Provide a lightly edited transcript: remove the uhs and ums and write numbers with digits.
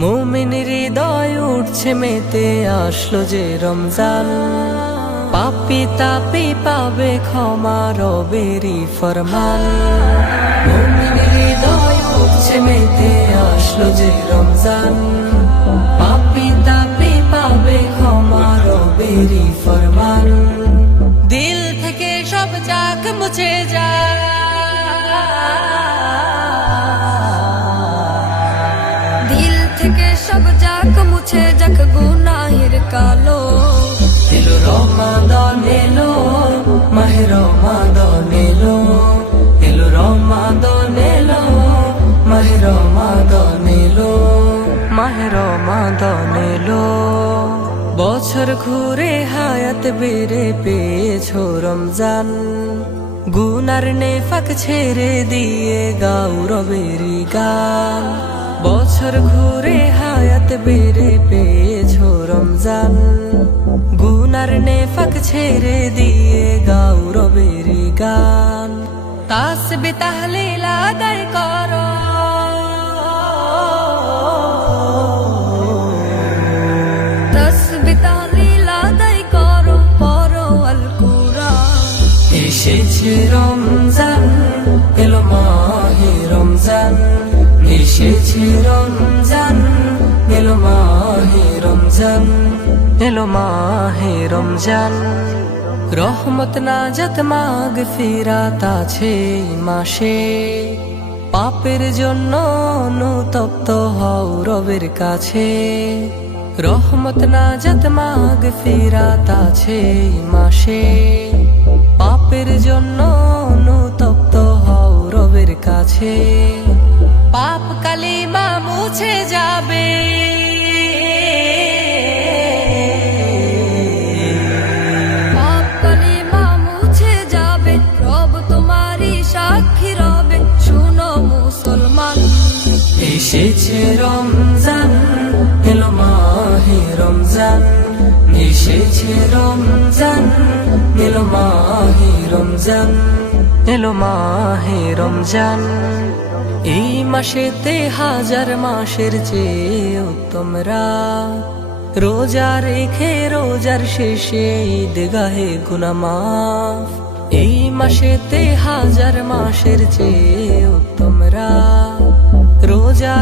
মুমিনের হৃদয় উঠছে মেতে, আসলো যে রমজান। পাপী তাপী পাবে ক্ষমা, রবেরই ফরমান। মুমিনের হৃদয় উঠছে মেতে, আসলো যে রমজান। পাপী তাপী পাবে ক্ষমা, রবেরই ফরমান। দিল থেকে সব জাগ মুছে যায়, থেকে সব যাক মুছে যাক গুনাহের কালো। এলো রমাদান এলো, মাহে রমাদান এলো। এলো রমাদান এলো, মাহে রমাদান এলো। মাহে রমাদান এলো। বছর ঘুরে হায়াত বেড়ে পেয়েছো রমজান। গুনার নেফাক ছেড়ে দিয়ে গাও রবেরি গান। বছর ঘুরে হায়াত বেড়ে পেয়েছো রমজান। গুনার নেফাক ছেড়ে দিয়ে গাও রবেরি গান। তাসবিহ তাহলিল আদায় করো, তাসবিহ তাহলিল আদায় করো, পড়ো আল কুরআন। এসেছে রমজান, এলো মাহে রমজান। এসেছে রমজান, এলো মাহে রমজান। এলো মাহে রমজান। রহমত নাজাত মাগফিরাত আছে মাসে। পাপের জন্য অনুতপ্ত হও রবের কাছে। রহমত নাজাত মাগফিরাত আছে মাসে। পাপের জন্য অনুতপ্ত হও রবের কাছে। পাপ কালিমা মুছে যাবে, পাপ কালিমা মুছে যাবে, রব তোমারই সাক্ষী রবে। শুনো মুসলমান, এসেছে রমজান, এলো মাহে রমজান। এসেছে রমজান, এলো মাহে রমজান। এলো মাহে রমজান। এই মাসেতে হাজার মাসের চেয়ে উত্তম রাত। রোজা রেখে রোজার শেষে ঈদগাহে গুনাহ মাফ। এই মাসেতে হাজার মাসের চেয়ে উত্তম রাত। রোজা